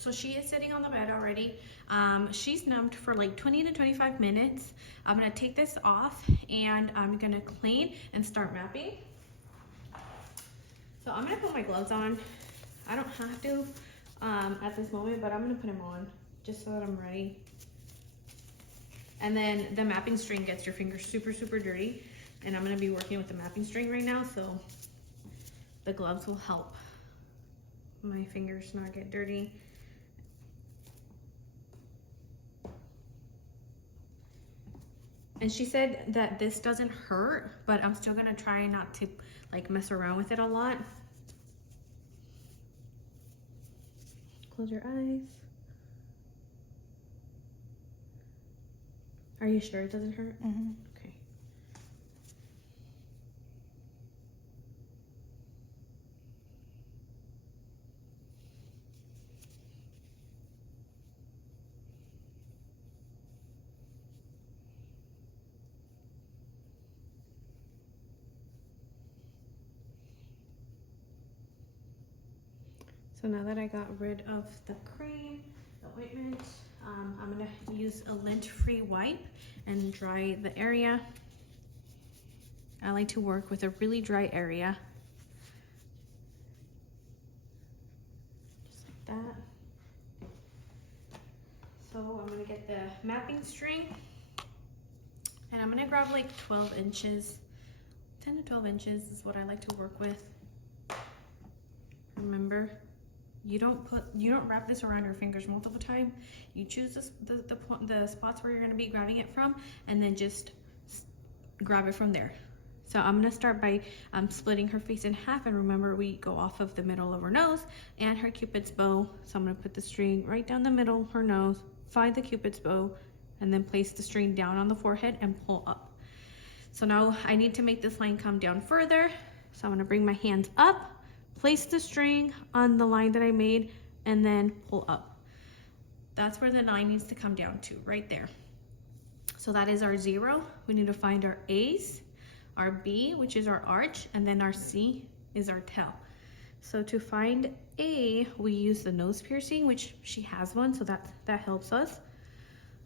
So she is sitting on the bed already. She's numbed for like 20 to 25 minutes. I'm gonna take this off and I'm gonna clean and start mapping. So I'm gonna put my gloves on. I don't have to at this moment, but I'm gonna put them on just so that I'm ready. And then the mapping string gets your fingers super, super dirty. And I'm gonna be working with the mapping string right now, so the gloves will help my fingers not get dirty. And she said that this doesn't hurt, but I'm still gonna try not to like mess around with it a lot. Close your eyes. Are you sure it doesn't hurt? Mm-hmm. Okay. So now that I got rid of the cream, the ointment, I'm gonna use a lint-free wipe and dry the area. I like to work with a really dry area. Just like that. So I'm gonna get the mapping string and I'm gonna grab like 12 inches. 10 to 12 inches is what I like to work with. Remember, you don't wrap this around your fingers multiple times. You choose the spots where you're gonna be grabbing it from and then just grab it from there. So I'm gonna start by splitting her face in half, and remember we go off of the middle of her nose and her cupid's bow. So I'm gonna put the string right down the middle of her nose, find the cupid's bow, and then place the string down on the forehead and pull up. So now I need to make this line come down further. So I'm gonna bring my hands up, place the string on the line that I made, and then pull up. That's where the line needs to come down to, right there. So that is our 0. We need to find our A's, our B, which is our arch, and then our C is our tail. So to find A, we use the nose piercing, which she has one, so that helps us.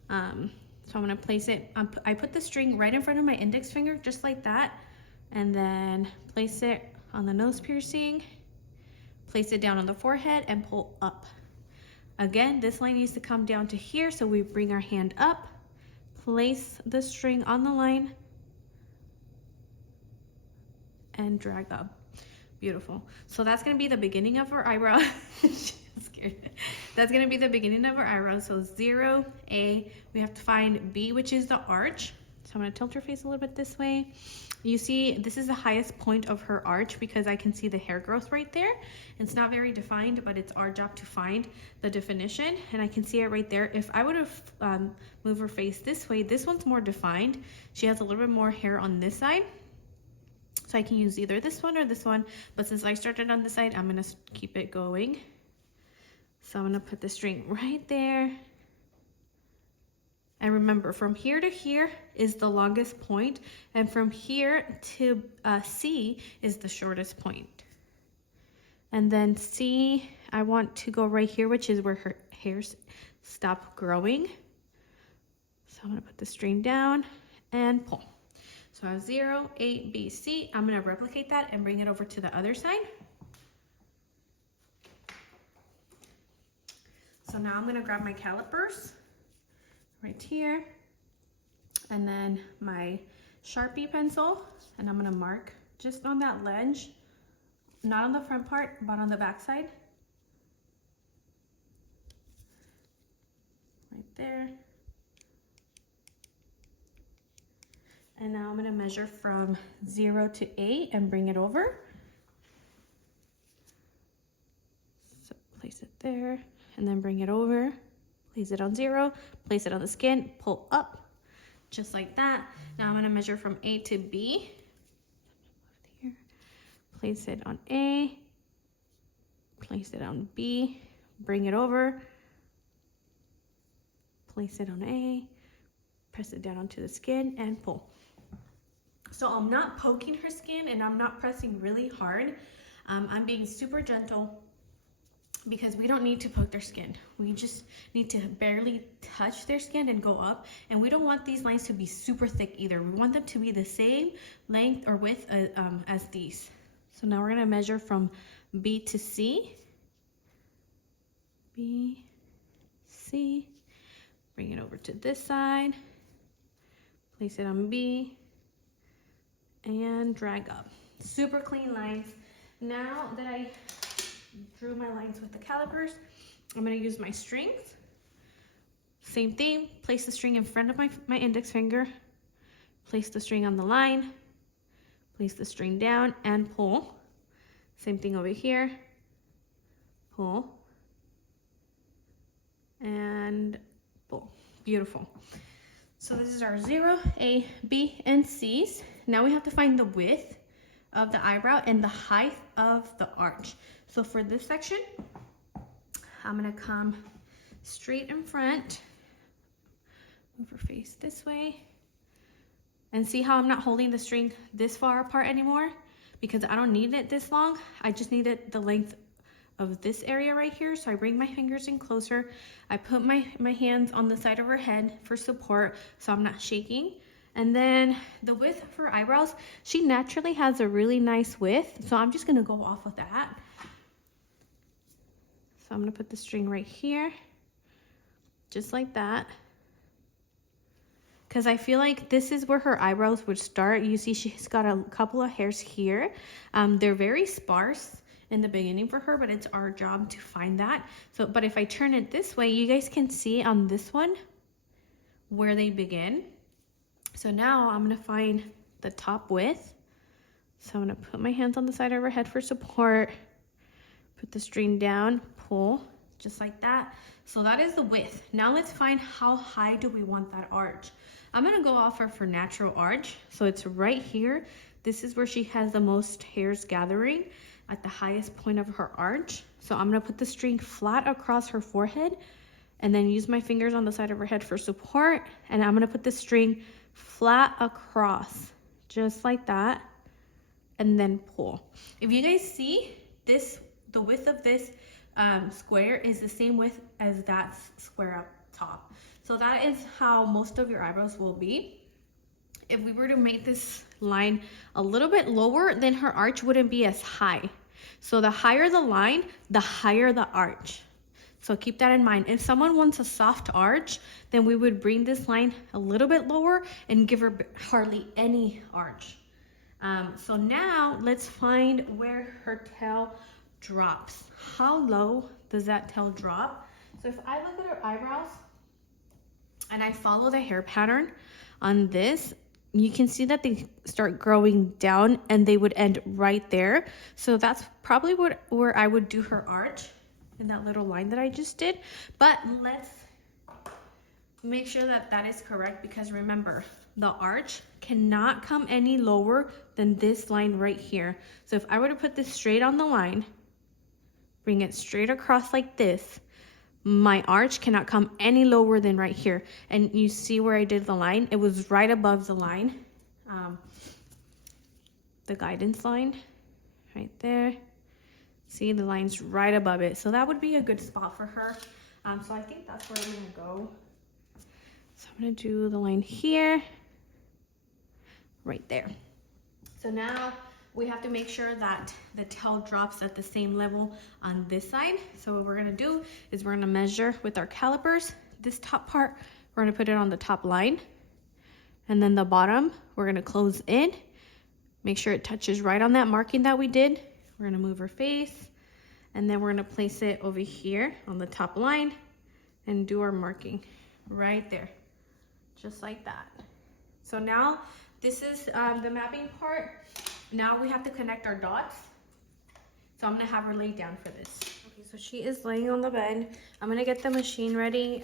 So I'm gonna place it, I put the string right in front of my index finger, just like that, and then place it on the nose piercing, place it down on the forehead, and pull up. Again, this line needs to come down to here, so we bring our hand up, place the string on the line, and drag up. Beautiful. So that's gonna be the beginning of our eyebrow. She's scared. That's gonna be the beginning of our eyebrow. So 0, A, we have to find B, which is the arch. So I'm gonna tilt her face a little bit this way. You see, this is the highest point of her arch because I can see the hair growth right there. It's not very defined, but it's our job to find the definition, and I can see it right there. If I would have moved her face this way, this one's more defined. She has a little bit more hair on this side. So I can use either this one or this one, but since I started on this side, I'm gonna keep it going. So I'm gonna put the string right there. And remember, from here to here is the longest point, and from here to C is the shortest point. And then C, I want to go right here, which is where her hairs stop growing. So I'm gonna put the string down and pull. So I have 0, A, B, C. I'm gonna replicate that and bring it over to the other side. So now I'm gonna grab my calipers right here, and then my Sharpie pencil, and I'm gonna mark just on that ledge, not on the front part, but on the back side. Right there. And now I'm gonna measure from 0 to 8 and bring it over. So place it there, and then bring it over. Place it on 0, place it on the skin, pull up, just like that. Now I'm gonna measure from A to B. Here. Place it on A, place it on B, bring it over, place it on A, press it down onto the skin, and pull. So I'm not poking her skin and I'm not pressing really hard. I'm being super gentle. because we don't need to poke their skin. We just need to barely touch their skin and go up. And we don't want these lines to be super thick either. We want them to be the same length or width as these. So now we're gonna measure from B to C. B, C, bring it over to this side, place it on B, and drag up. Super clean lines. Now that I drew my lines with the calipers, I'm gonna use my strings. Same thing, place the string in front of my index finger, place the string on the line, place the string down and pull. Same thing over here, pull, and pull. Beautiful. So this is our 0, A, B, and C's. Now we have to find the width of the eyebrow and the height of the arch. So for this section, I'm gonna come straight in front, move her face this way, and see how I'm not holding the string this far apart anymore, because I don't need it this long. I just need it the length of this area right here. So I bring my fingers in closer. I put my hands on the side of her head for support so I'm not shaking. And then the width of her eyebrows, she naturally has a really nice width. So I'm just gonna go off of that. So I'm gonna put the string right here, just like that. Because I feel like this is where her eyebrows would start. You see she's got a couple of hairs here. They're very sparse in the beginning for her, but it's our job to find that. So, but if I turn it this way, you guys can see on this one where they begin. So now I'm gonna find the top width. So I'm gonna put my hands on the side of her head for support, put the string down, pull, just like that. So that is the width. Now let's find how high do we want that arch. I'm gonna go off of her natural arch. So it's right here. This is where she has the most hairs gathering at the highest point of her arch. So I'm gonna put the string flat across her forehead and then use my fingers on the side of her head for support. And I'm gonna put the string flat across, just like that, and then pull. If you guys see this, the width of this square is the same width as that square up top. So that is how most of your eyebrows will be. If we were to make this line a little bit lower, then her arch wouldn't be as high. So the higher the line, the higher the arch. So keep that in mind. If someone wants a soft arch, then we would bring this line a little bit lower and give her hardly any arch. So now let's find where her tail drops. How low does that tail drop? So if I look at her eyebrows and I follow the hair pattern on this, you can see that they start growing down and they would end right there. So that's probably where I would do her arch, in that little line that I just did. But let's make sure that that is correct, because remember, the arch cannot come any lower than this line right here. So if I were to put this straight on the line, bring it straight across like this, my arch cannot come any lower than right here. And you see where I did the line? It was right above the line, the guidance line, right there. See, the line's right above it. So that would be a good spot for her. So I think that's where I'm gonna go. So I'm gonna do the line here, right there. So now we have to make sure that the tail drops at the same level on this side. So what we're gonna do is we're gonna measure with our calipers. This top part, we're gonna put it on the top line. And then the bottom, we're gonna close in. Make sure it touches right on that marking that we did. We're gonna move her face, and then we're gonna place it over here on the top line and do our marking right there, just like that. So now this is the mapping part. Now we have to connect our dots. So I'm gonna have her lay down for this. Okay, so she is laying on the bed. I'm gonna get the machine ready.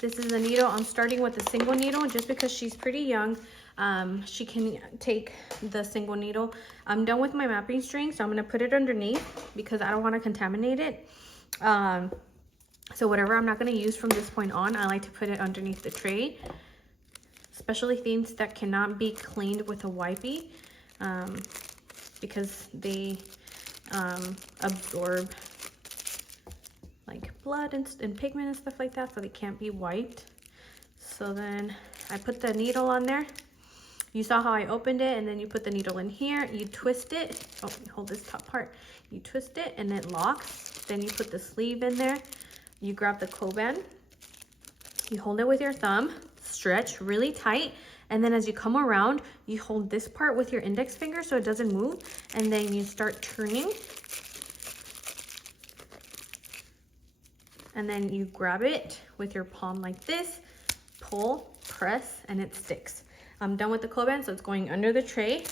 This is a needle. I'm starting with a single needle just because she's pretty young. She can take the single needle. I'm done with my mapping string, so I'm gonna put it underneath because I don't wanna contaminate it. So whatever I'm not gonna use from this point on, I like to put it underneath the tray, especially things that cannot be cleaned with a wipey, because they absorb blood and pigment and stuff like that, so they can't be wiped. So then I put the needle on there. You saw how I opened it, and then you put the needle in here, you twist it. Oh, you hold this top part. You twist it and it locks. Then you put the sleeve in there. You grab the Coban. You hold it with your thumb, stretch really tight. And then as you come around, you hold this part with your index finger so it doesn't move. And then you start turning. And then you grab it with your palm like this, pull, press, and it sticks. I'm done with the Coban, so it's going under the tray.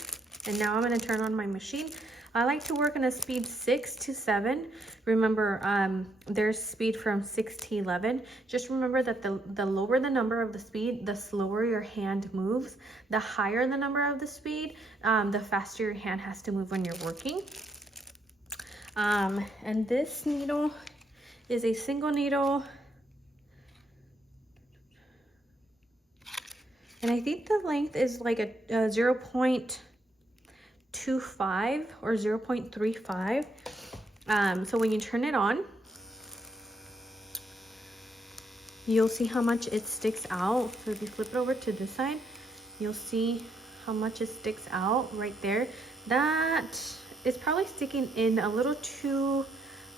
And now I'm gonna turn on my machine. I like to work on a speed 6 to 7. Remember, there's speed from 6 to 11. Just remember that the lower the number of the speed, the slower your hand moves. The higher the number of the speed, the faster your hand has to move when you're working. And this needle is a single needle. And I think the length is like a 0.25 or 0.35. So when you turn it on, you'll see how much it sticks out. So if you flip it over to this side, you'll see how much it sticks out right there. That is probably sticking in a little too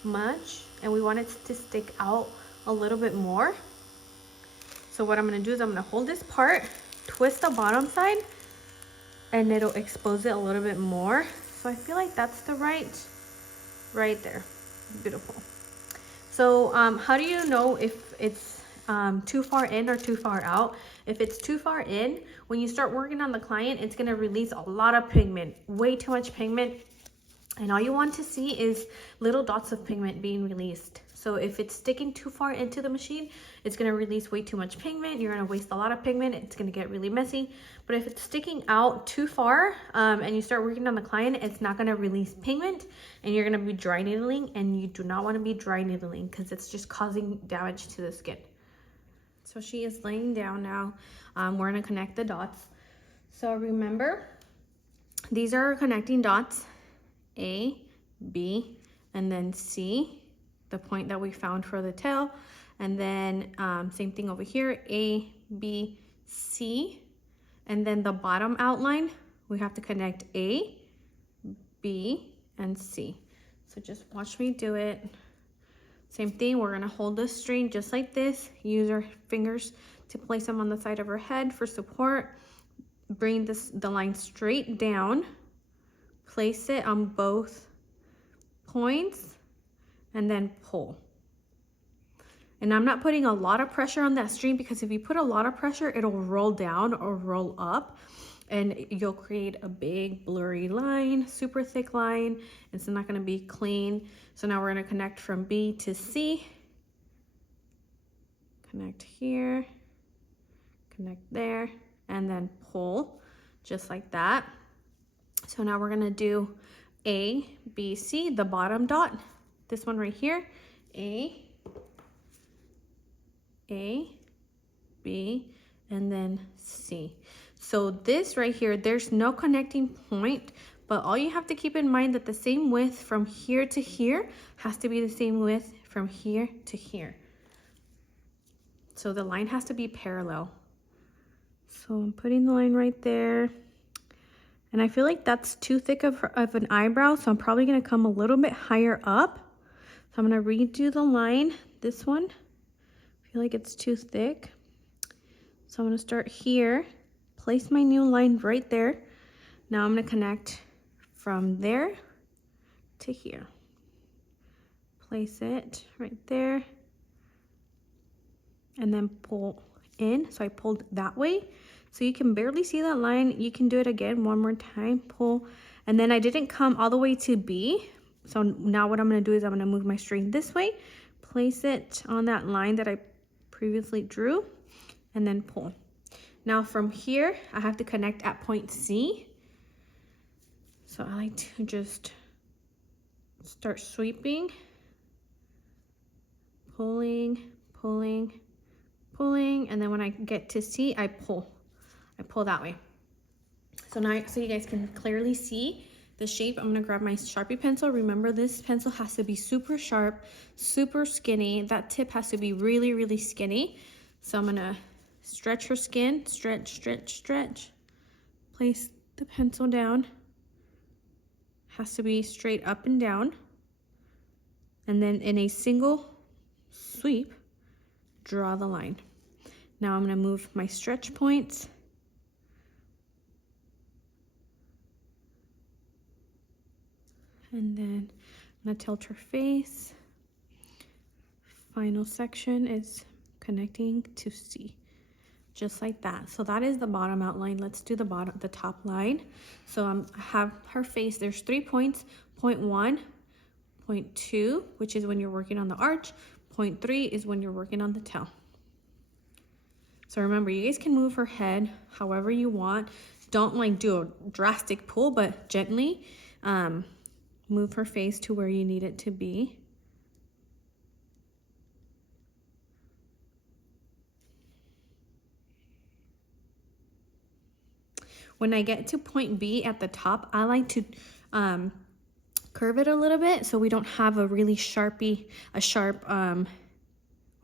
much, and we want it to stick out a little bit more. So what I'm gonna do is I'm gonna hold this part, twist the bottom side, and it'll expose it a little bit more. So I feel like that's the right there. Beautiful. So how do you know if it's too far in or too far out? If it's too far in, when you start working on the client, it's gonna release a lot of pigment, way too much pigment. And all you want to see is little dots of pigment being released. So if it's sticking too far into the machine, it's gonna release way too much pigment. You're gonna waste a lot of pigment. It's gonna get really messy. But if it's sticking out too far and you start working on the client, it's not gonna release pigment, and you're gonna be dry needling, and you do not wanna be dry needling because it's just causing damage to the skin. So she is laying down now. We're gonna connect the dots. So remember, these are our connecting dots, A, B, and then C, the point that we found for the tail. And then same thing over here, A, B, C. And then the bottom outline, we have to connect A, B, and C. So just watch me do it. Same thing, we're gonna hold the string just like this, use our fingers to place them on the side of her head for support. Bring the line straight down, place it on both points, and then pull. And I'm not putting a lot of pressure on that string, because if you put a lot of pressure, it'll roll down or roll up, and you'll create a big blurry line, super thick line. It's not gonna be clean. So now we're gonna connect from B to C. Connect here, connect there, and then pull, just like that. So now we're gonna do A, B, C, the bottom dot, this one right here, A, B, and then C. So this right here, there's no connecting point, but all you have to keep in mind that the same width from here to here has to be the same width from here to here. So the line has to be parallel. So I'm putting the line right there. And I feel like that's too thick of an eyebrow, so I'm probably gonna come a little bit higher up. So I'm gonna redo the line, this one. I feel like it's too thick. So I'm gonna start here, place my new line right there. Now I'm gonna connect from there to here. Place it right there, and then pull in. So I pulled that way. So you can barely see that line. You can do it again one more time, pull. And then I didn't come all the way to B. So now what I'm gonna do is I'm gonna move my string this way, place it on that line that I previously drew, and then pull. Now from here, I have to connect at point C. So I like to just start sweeping, pulling, pulling, pulling, and then when I get to C, I pull that way. So now, so you guys can clearly see the shape, I'm gonna grab my Sharpie pencil. Remember, this pencil has to be super sharp, super skinny. That tip has to be really, really skinny. So I'm gonna stretch her skin, stretch, stretch, stretch. Place the pencil down. Has to be straight up and down. And then in a single sweep, draw the line. Now I'm gonna move my stretch points. And then I'm gonna tilt her face. Final section is connecting to C, just like that. So that is the bottom outline. Let's do the top line. So I have her face. There's 3 points. Point 1, point 2, which is when you're working on the arch. Point 3 is when you're working on the tail. So remember, you guys can move her head however you want. Don't like do a drastic pull, but gently move her face to where you need it to be. When I get to point B at the top, I like to curve it a little bit so we don't have a really sharp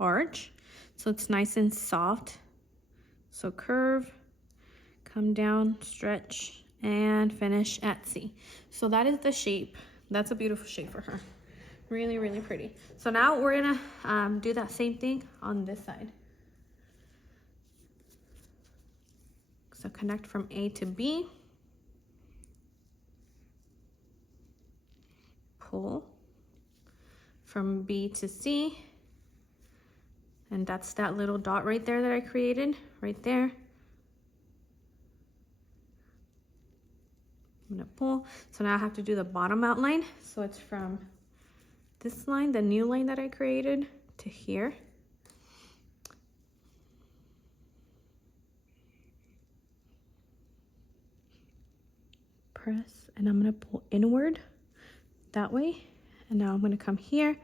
arch. So it's nice and soft. So curve, come down, stretch, and finish at C. So that is the shape. That's a beautiful shape for her. Really, really pretty. So now we're gonna do that same thing on this side. So connect from A to B. Pull from B to C. And that's that little dot right there that I created, right there. I'm gonna pull. So now I have to do the bottom outline. So it's from this line, the new line that I created, to here. Press, and I'm gonna pull inward that way. And now I'm gonna come here,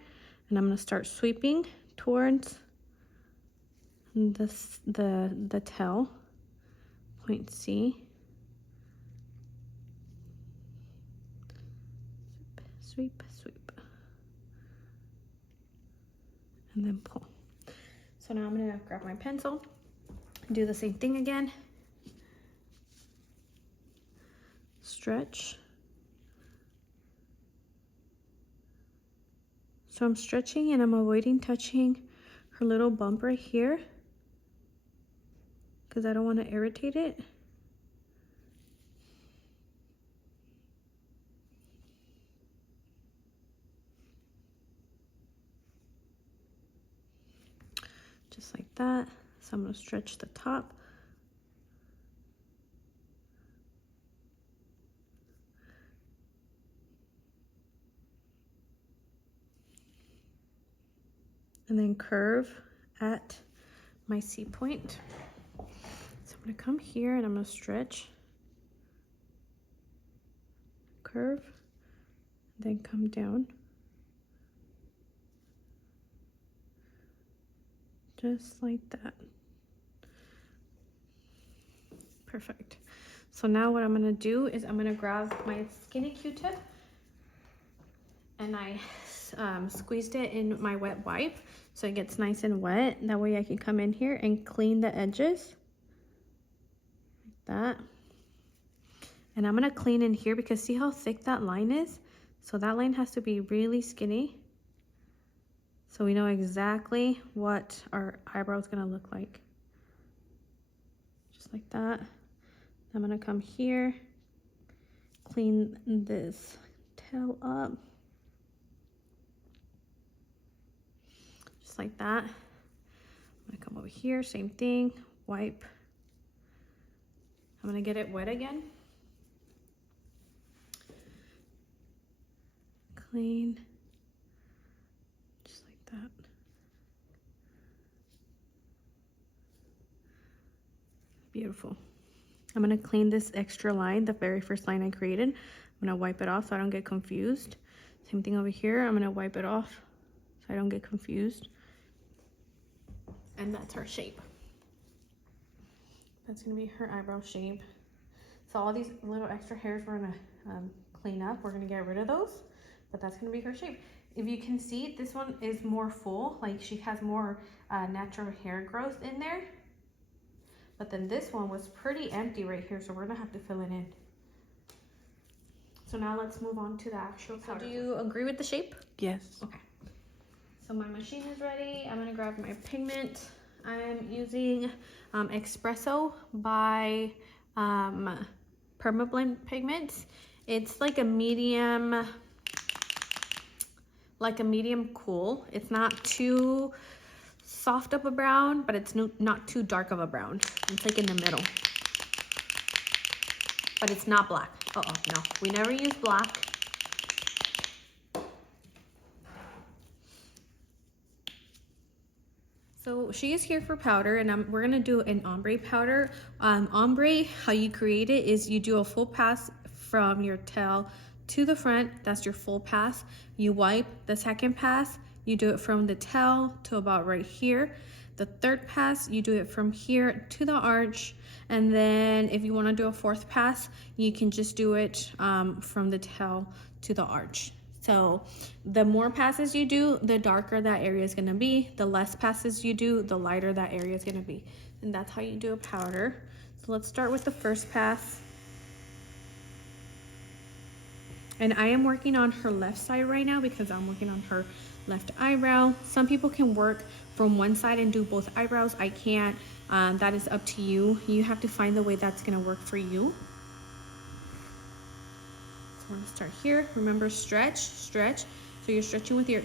and I'm gonna start sweeping towards the tail, point C. Sweep, sweep, and then pull. So now I'm gonna grab my pencil, do the same thing again. Stretch. So I'm stretching and I'm avoiding touching her little bump right here because I don't want to irritate it. Just like that. So I'm going to stretch the top. And then curve at my C point. So I'm going to come here and I'm going to stretch, curve, then come down. Just like that. Perfect. So now what I'm going to do is I'm going to grab my skinny Q-tip and I squeezed it in my wet wipe so it gets nice and wet. That way I can come in here and clean the edges like that. And I'm gonna clean in here because see how thick that line is? So that line has to be really skinny so we know exactly what our eyebrow is gonna look like. Just like that. I'm gonna come here, clean this tail up. Like that. I'm gonna come over here, same thing, wipe. I'm gonna get it wet again. Clean, just like that. Beautiful. I'm gonna clean this extra line, the very first line I created. I'm gonna wipe it off so I don't get confused. Same thing over here, I'm gonna wipe it off so I don't get confused. And that's her shape. That's gonna be her eyebrow shape. So all these little extra hairs we're gonna clean up. We're gonna get rid of those, but that's gonna be her shape. If you can see, this one is more full, like she has more natural hair growth in there. But then this one was pretty empty right here, so we're gonna have to fill it in. So now let's move on to the actual powder. So do you agree with the shape? Yes. Okay. So my machine is ready. I'm gonna grab my pigment. I'm using Espresso by Permablend Pigments. It's like a medium cool. It's not too soft of a brown, but it's not too dark of a brown. It's like in the middle. But it's not black. Uh-oh, no. We never use black. So she is here for powder, and we're gonna do an ombre powder. Ombre, how you create it is you do a full pass from your tail to the front. That's your full pass. You wipe the second pass. You do it from the tail to about right here. The third pass, you do it from here to the arch. And then if you want to do a fourth pass, you can just do it from the tail to the arch. So the more passes you do, the darker that area is going to be. The less passes you do, the lighter that area is going to be. And that's how you do a powder. So let's start with the first pass. And I am working on her left side right now because I'm working on her left eyebrow. Some people can work from one side and do both eyebrows. I can't. That is up to you. You have to find the way that's going to work for you. So I'm going to start here. Remember, stretch. So you're stretching with your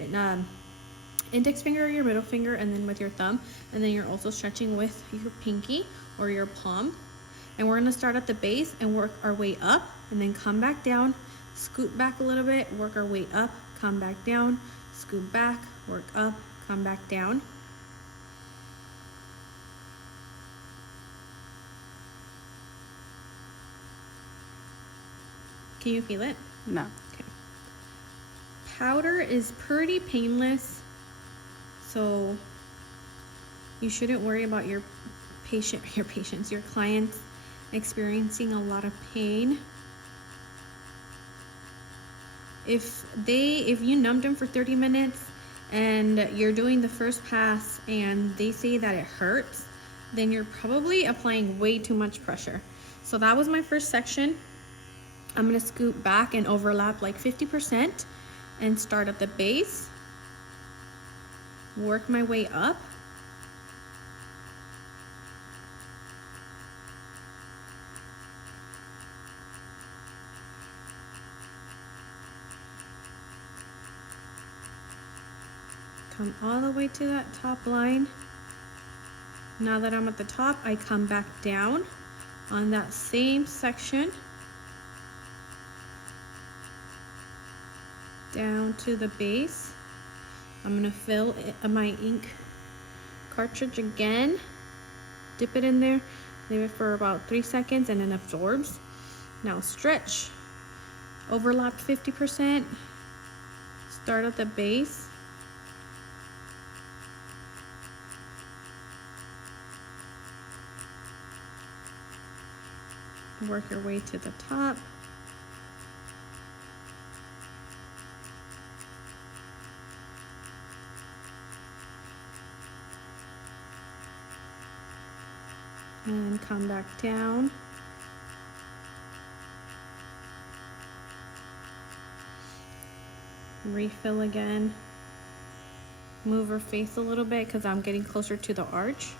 index finger or your middle finger, and then with your thumb. And then you're also stretching with your pinky or your palm. And we're going to start at the base and work our way up, and then come back down, scoot back a little bit, work our way up, come back down, scoot back, work up, come back down. Can you feel it? No. Okay. Powder is pretty painless, so you shouldn't worry about your clients experiencing a lot of pain. If you numbed them for 30 minutes and you're doing the first pass and they say that it hurts, then you're probably applying way too much pressure. So that was my first section. I'm gonna scoot back and overlap like 50% and start at the base, work my way up. Come all the way to that top line. Now that I'm at the top, I come back down on that same section, down to the base. I'm gonna fill my ink cartridge again, dip it in there, leave it for about 3 seconds, and it absorbs. Now stretch, overlap 50%, start at the base, work your way to the top. And come back down. Refill again. Move her face a little bit because I'm getting closer to the arch.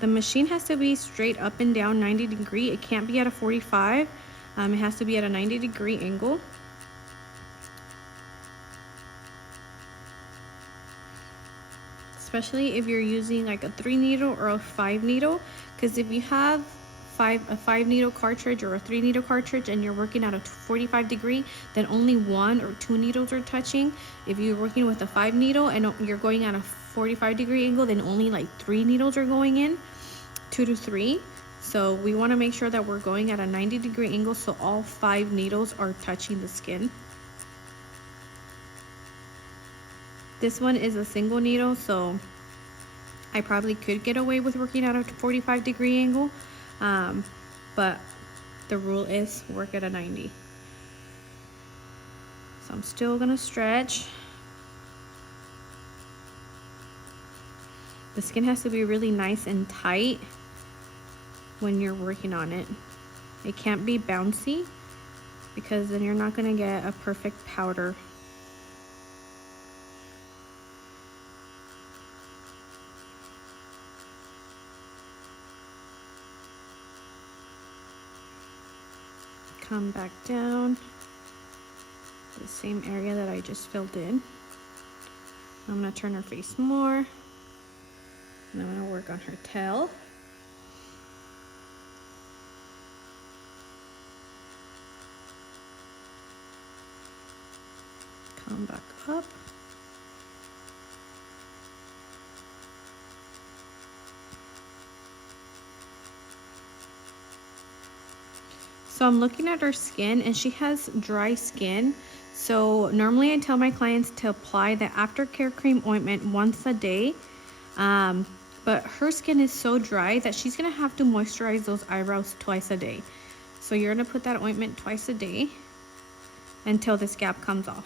The machine has to be straight up and down 90 degree. It can't be at a 45. It has to be at a 90-degree angle. Especially if you're using like a 3 needle or a 5 needle, because if you have a 5 needle cartridge or a 3 needle cartridge and you're working at a 45 degree, then only 1 or 2 needles are touching. If you're working with a 5 needle and you're going at a 45 degree angle, then only like 3 needles are going in, 2 to 3. So we want to make sure that we're going at a 90-degree angle so all 5 needles are touching the skin. This one is a single needle, so I probably could get away with working at a 45-degree angle, but the rule is work at a 90. So I'm still gonna stretch. The skin has to be really nice and tight when you're working on it. It can't be bouncy because then you're not gonna get a perfect powder. Come back down the same area that I just filled in. I'm gonna turn her face more, and I'm gonna work on her tail. Come back up. So I'm looking at her skin and she has dry skin. So normally I tell my clients to apply the Aftercare cream ointment once a day. But her skin is so dry that she's gonna have to moisturize those eyebrows twice a day. So you're gonna put that ointment twice a day until this gap comes off.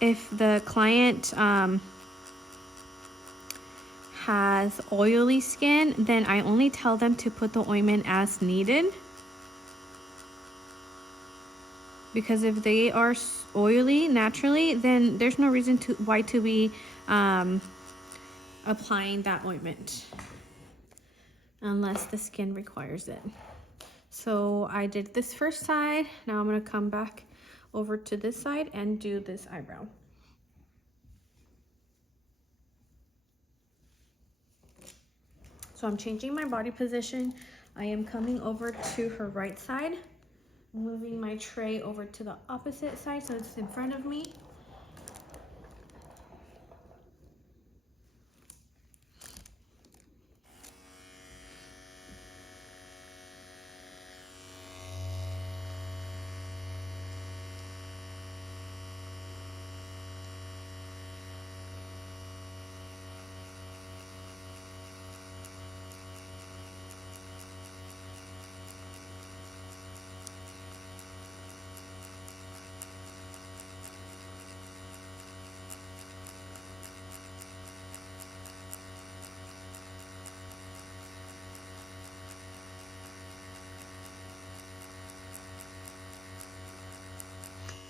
If the client has oily skin, then I only tell them to put the ointment as needed. Because if they are oily naturally, then there's no reason why to be applying that ointment unless the skin requires it. So I did this first side. Now I'm gonna come back over to this side and do this eyebrow. So I'm changing my body position. I am coming over to her right side, moving my tray over to the opposite side so it's in front of me.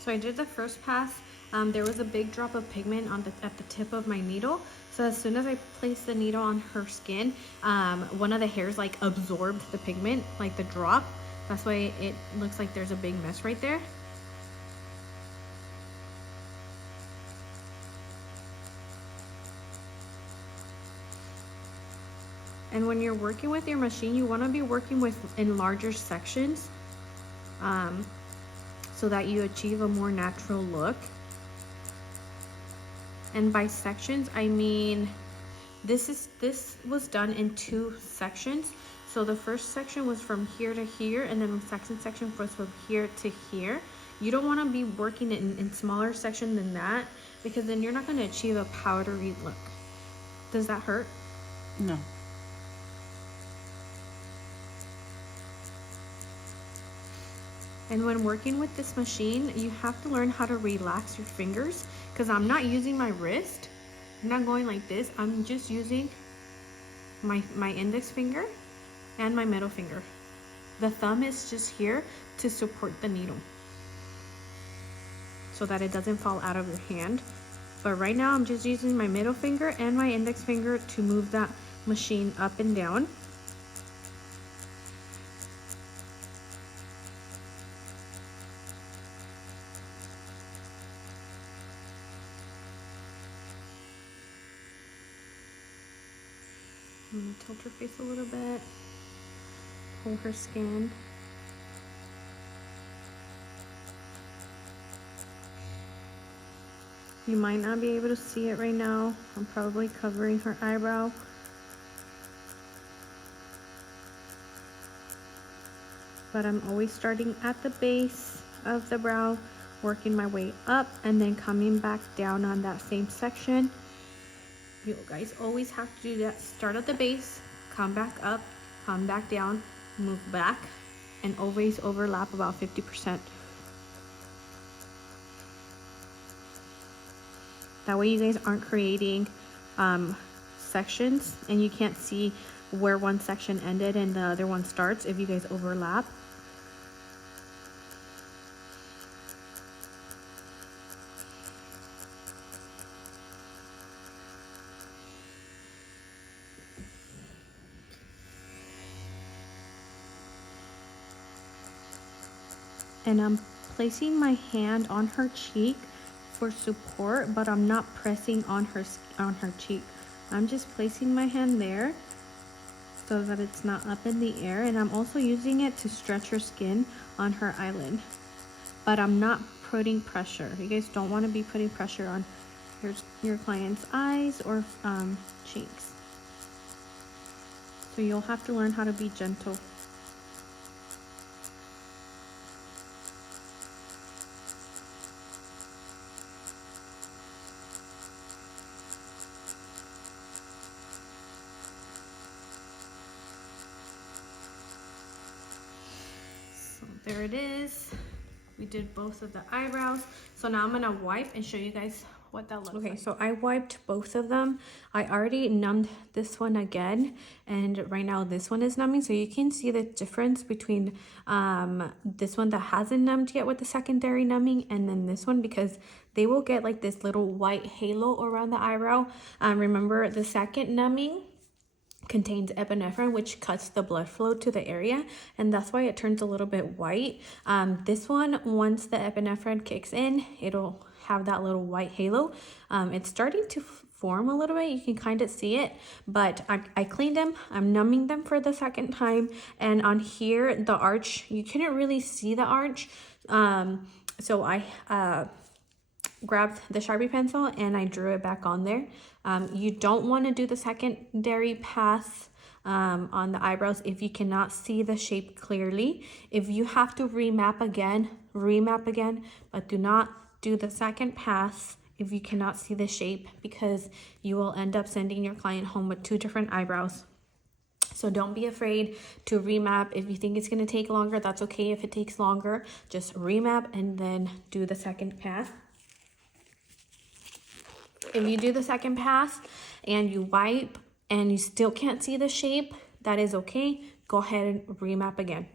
So I did the first pass. There was a big drop of pigment at the tip of my needle. So as soon as I placed the needle on her skin, one of the hairs like absorbed the pigment, like the drop. That's why it looks like there's a big mess right there. And when you're working with your machine, you want to be working in larger sections so that you achieve a more natural look. And by sections, I mean this was done in 2 sections. So the first section was from here to here, and then the second section was from here to here. You don't want to be working in smaller section than that, because then you're not going to achieve a powdery look. Does that hurt? No. And when working with this machine, you have to learn how to relax your fingers, because I'm not using my wrist. I'm not going like this. I'm just using my index finger and my middle finger. The thumb is just here to support the needle so that it doesn't fall out of your hand. But right now I'm just using my middle finger and my index finger to move that machine up and down. I'm gonna tilt her face a little bit, pull her skin. You might not be able to see it right now. I'm probably covering her eyebrow. But I'm always starting at the base of the brow, working my way up, and then coming back down on that same section. You guys always have to do that. Start at the base, come back up, come back down, move back, and always overlap about 50%. That way you guys aren't creating sections and you can't see where one section ended and the other one starts if you guys overlap. And I'm placing my hand on her cheek for support, but I'm not pressing on her cheek. I'm just placing my hand there so that it's not up in the air, and I'm also using it to stretch her skin on her eyelid, but I'm not putting pressure. You guys don't want to be putting pressure on your client's eyes or cheeks, so you'll have to learn how to be gentle. There it is. We did both of the eyebrows. So now I'm gonna wipe and show you guys what that looks like. Okay, so I wiped both of them. I already numbed this one again, and right now this one is numbing. So you can see the difference between this one that hasn't numbed yet with the secondary numbing and then this one, because they will get like this little white halo around the eyebrow. Remember, the second numbing contains epinephrine, which cuts the blood flow to the area, and that's why it turns a little bit white. This one, once the epinephrine kicks in, it'll have that little white halo. It's starting to form a little bit. You can kind of see it, but I cleaned them. I'm numbing them for the second time, and on here, the arch, you couldn't really see the arch, so I grabbed the Sharpie pencil and I drew it back on there. You don't want to do the secondary pass on the eyebrows if you cannot see the shape clearly. If you have to remap again, but do not do the second pass if you cannot see the shape, because you will end up sending your client home with 2 different eyebrows. So don't be afraid to remap. If you think it's going to take longer, that's okay. If it takes longer, just remap and then do the second pass. If you do the second pass and you wipe and you still can't see the shape, that is okay. Go ahead and remap again.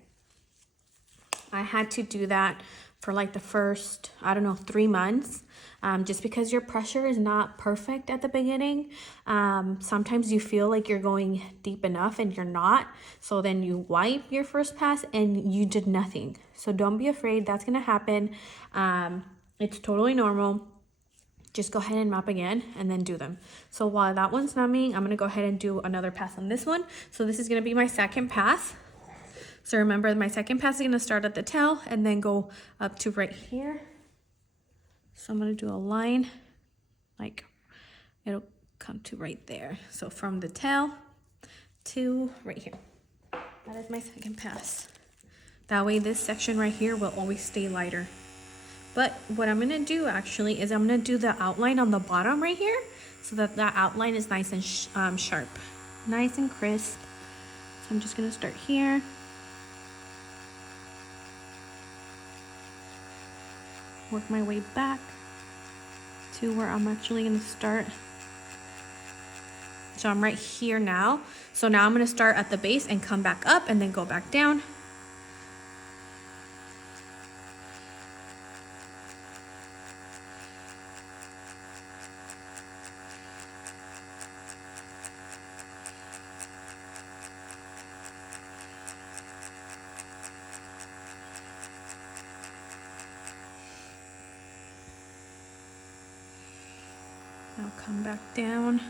I had to do that for like the first, 3 months, just because your pressure is not perfect at the beginning. Sometimes you feel like you're going deep enough and you're not. So then you wipe your first pass and you did nothing. So don't be afraid. That's going to happen. It's totally normal. Just go ahead and map again and then do them. So while that one's numbing, I'm gonna go ahead and do another pass on this one. So this is gonna be my second pass. So remember, my second pass is gonna start at the tail and then go up to right here. So I'm gonna do a line, like it'll come to right there. So from the tail to right here. That is my second pass. That way this section right here will always stay lighter. But what I'm gonna do actually is I'm gonna do the outline on the bottom right here, so that that outline is nice and sharp, nice and crisp. So I'm just gonna start here. Work my way back to where I'm actually gonna start. So I'm right here now. So now I'm gonna start at the base and come back up and then go back down. Now come back down.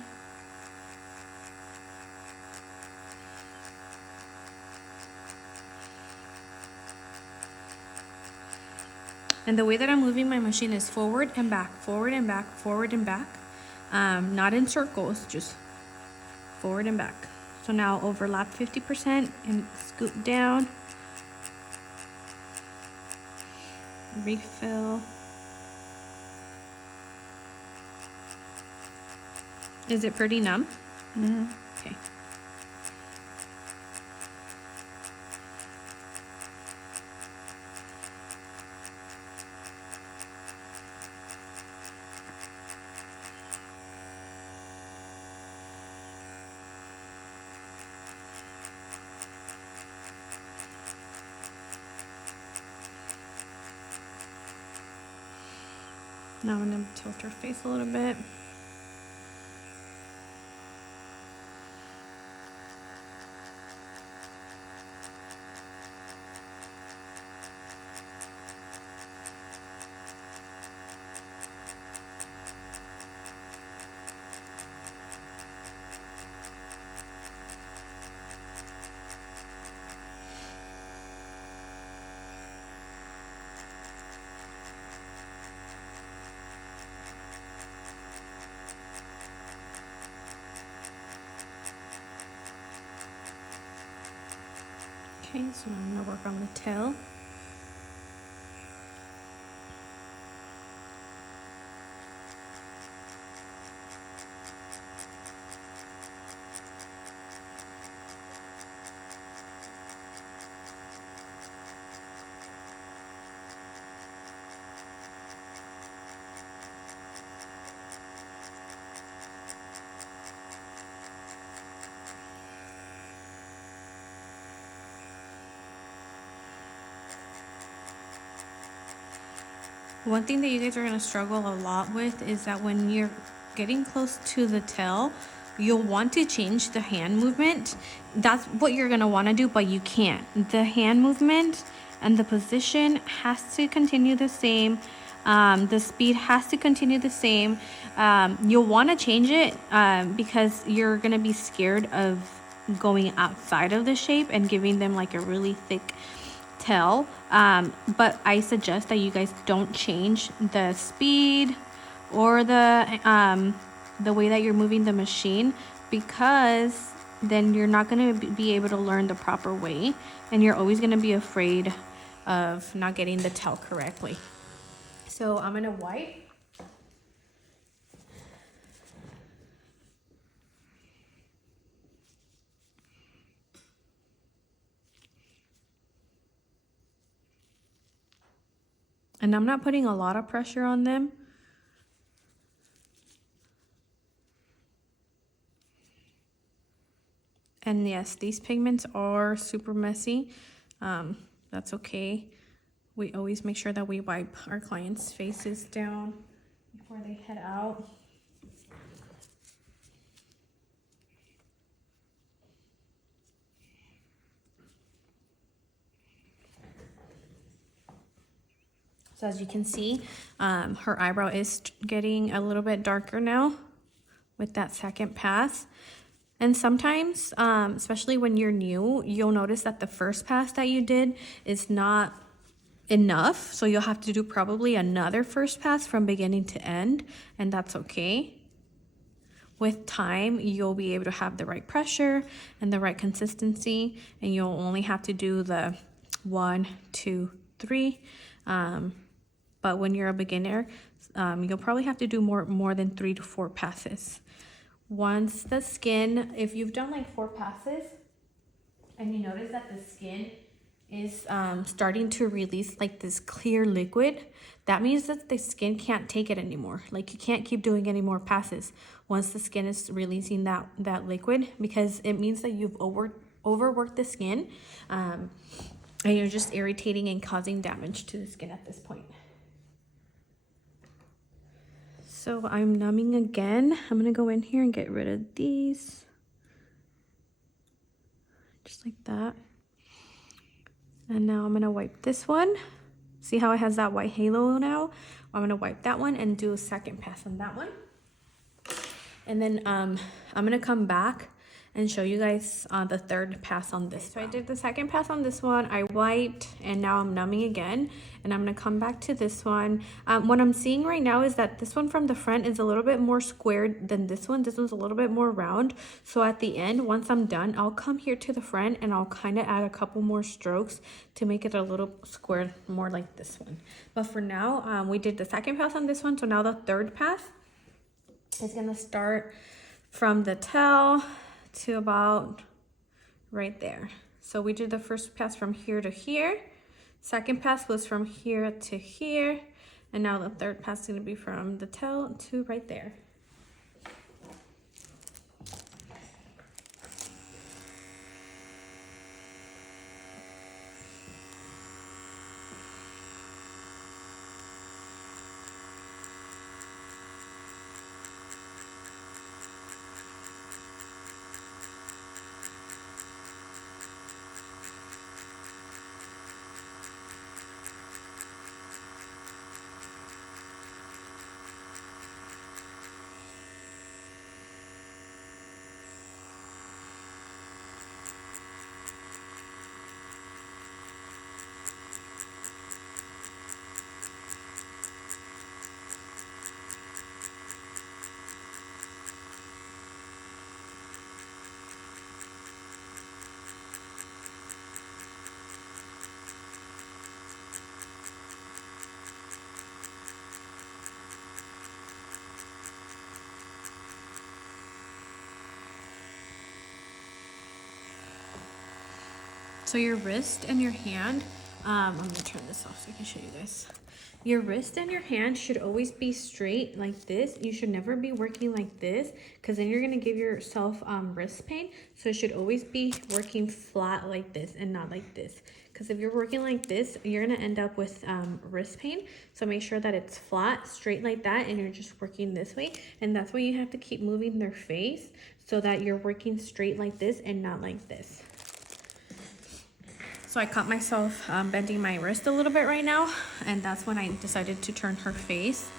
And the way that I'm moving my machine is forward and back, forward and back, forward and back. Not in circles, just forward and back. So now overlap 50% and scoop down. Refill. Is it pretty numb? Mm-hmm. Okay. Now I'm gonna tilt her face a little bit. Okay, so I'm gonna work on the tail. One thing that you guys are going to struggle a lot with is that when you're getting close to the tail, you'll want to change the hand movement. That's what you're going to want to do, but you can't. The hand movement and the position has to continue the same. The speed has to continue the same. You'll want to change it because you're going to be scared of going outside of the shape and giving them like a really thick tail. But I suggest that you guys don't change the speed or the way that you're moving the machine, because then you're not going to be able to learn the proper way, and you're always going to be afraid of not getting the tail correctly. So I'm going to wipe. And I'm not putting a lot of pressure on them. And yes, these pigments are super messy. That's okay. We always make sure that we wipe our clients' faces down before they head out. So as you can see, her eyebrow is getting a little bit darker now with that second pass. And sometimes, especially when you're new, you'll notice that the first pass that you did is not enough. So you'll have to do probably another first pass from beginning to end, and that's okay. With time, you'll be able to have the right pressure and the right consistency, and you'll only have to do the 1, 2, 3. But when you're a beginner, you'll probably have to do more than 3 to 4 passes. Once the skin, if you've done like 4 passes and you notice that the skin is starting to release like this clear liquid, that means that the skin can't take it anymore. Like you can't keep doing any more passes once the skin is releasing that liquid, because it means that you've overworked the skin, and you're just irritating and causing damage to the skin at this point. So I'm numbing again. I'm gonna go in here and get rid of these. Just like that. And now I'm gonna wipe this one. See how it has that white halo now? I'm gonna wipe that one and do a second pass on that one. And then I'm gonna come back and show you guys the third pass on this. So I did the second pass on this one, I wiped, and now I'm numbing again, and I'm gonna come back to this one. What I'm seeing right now is that this one from the front is a little bit more squared than this one. This one's a little bit more round. So at the end, once I'm done, I'll come here to the front and I'll kind of add a couple more strokes to make it a little squared, more like this one. But for now, we did the second pass on this one, so now the third pass is gonna start from the tail to about right there. So we did the first pass from here to here. Second pass was from here to here. And now the third pass is gonna be from the tail to right there. So your wrist and your hand, I'm gonna turn this off so I can show you guys. Your wrist and your hand should always be straight like this. You should never be working like this, because then you're gonna give yourself wrist pain. So it should always be working flat like this and not like this. Because if you're working like this, you're gonna end up with wrist pain. So make sure that it's flat, straight like that, and you're just working this way. And that's why you have to keep moving their face so that you're working straight like this and not like this. So I caught myself bending my wrist a little bit right now, and that's when I decided to turn her face.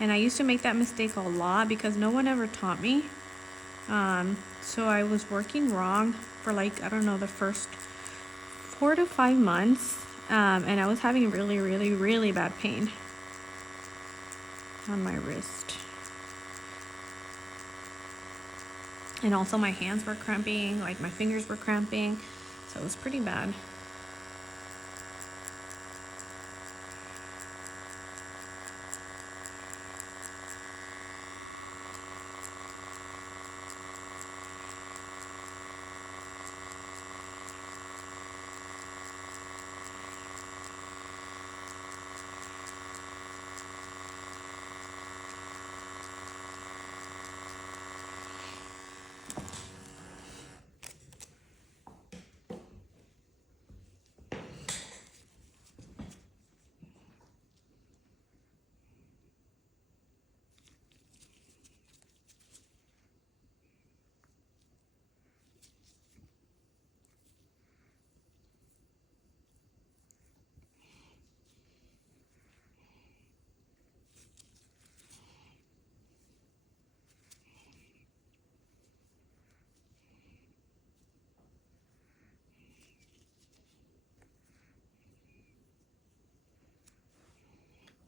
And I used to make that mistake a lot because no one ever taught me. So I was working wrong for like, I don't know, the first 4 to 5 months. And I was having really, really, really bad pain on my wrist. And also my hands were cramping, like my fingers were cramping. So it was pretty bad.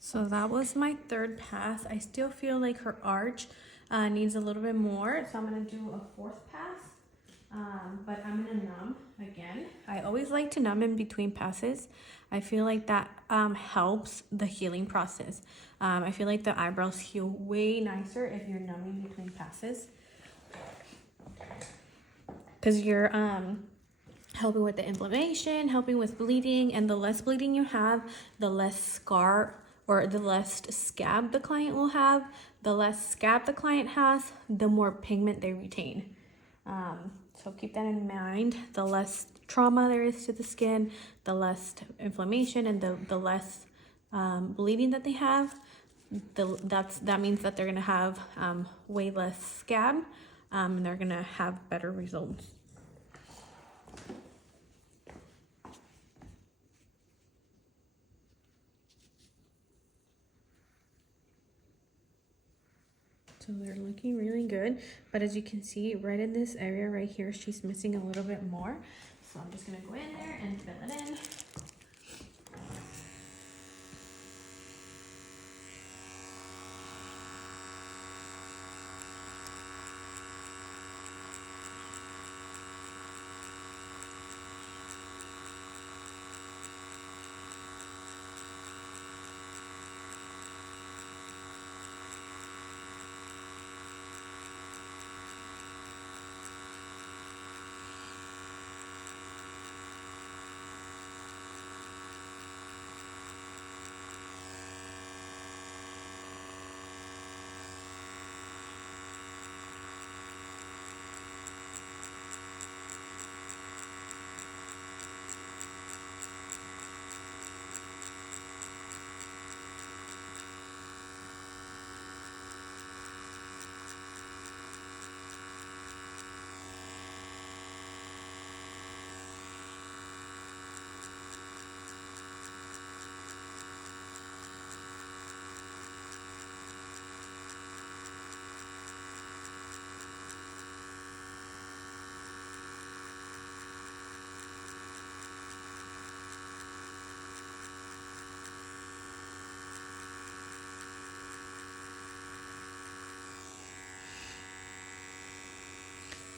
So that was my third pass. I still feel like her arch needs a little bit more. So I'm gonna do a 4th pass, but I'm gonna numb again. I always like to numb in between passes. I feel like that helps the healing process. I feel like the eyebrows heal way nicer if you're numbing between passes. Because you're helping with the inflammation, helping with bleeding, and the less bleeding you have, the less scar or the less scab the client will have. The less scab the client has, the more pigment they retain. So keep that in mind. The less trauma there is to the skin, the less inflammation, and the less bleeding that they have, that means that they're gonna have way less scab, and they're gonna have better results. So they're looking really good, but as you can see, right in this area right here, she's missing a little bit more. So I'm just gonna go in there and fill it in.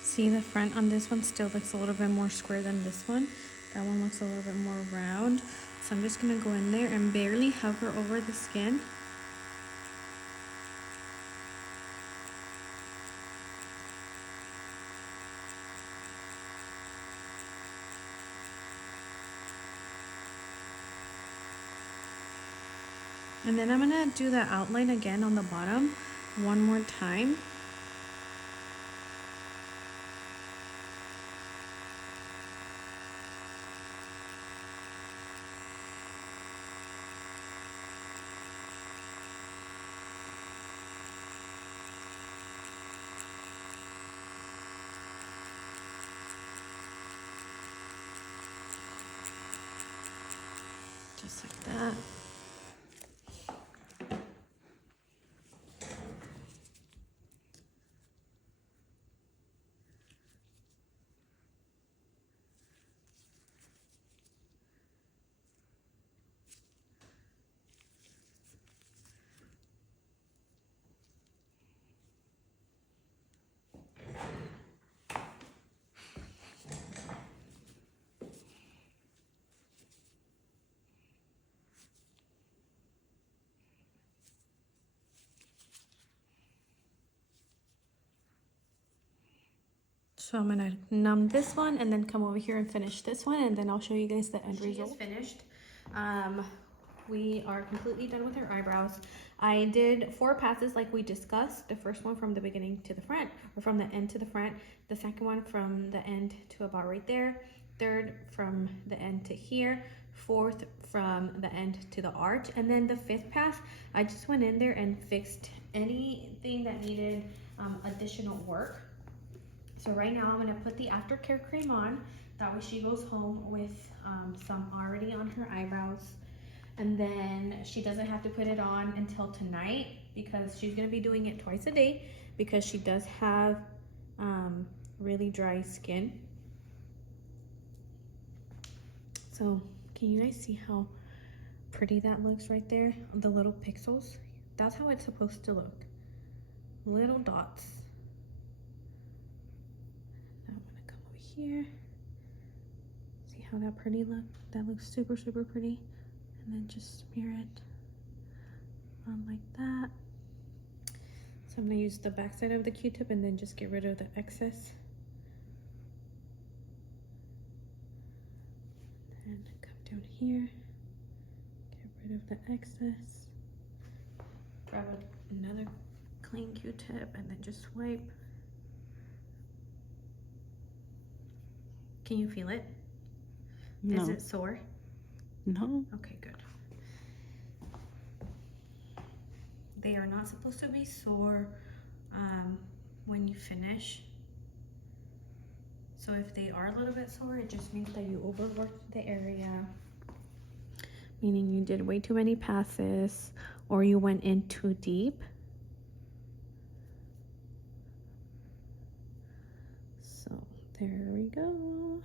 See, the front on this one still looks a little bit more square than this one. That one looks a little bit more round. So I'm just gonna go in there and barely hover over the skin. And then I'm gonna do the outline again on the bottom one more time. Just like that. So I'm gonna numb this one and then come over here and finish this one, and then I'll show you guys the end result. She is finished. We are completely done with her eyebrows. I did 4 passes like we discussed. The first one from the beginning to the front, or from the end to the front. The second one from the end to about right there. Third from the end to here. Fourth from the end to the arch. And then the 5th pass, I just went in there and fixed anything that needed additional work. So right now I'm gonna put the Aftercare cream on. That way she goes home with some already on her eyebrows. And then she doesn't have to put it on until tonight, because she's gonna be doing it twice a day, because she does have really dry skin. So can you guys see how pretty that looks right there? The little pixels, that's how it's supposed to look. Little dots. Here, see how that pretty look? That looks super, super pretty. And then just smear it on like that. So I'm gonna use the back side of the Q-tip and then just get rid of the excess. And come down here, get rid of the excess. Grab another clean Q-tip and then just swipe. Can you feel it? No. Is it sore? No. Okay, good. They are not supposed to be sore when you finish. So if they are a little bit sore, it just means that you overworked the area. Meaning you did way too many passes, or you went in too deep. So there we go.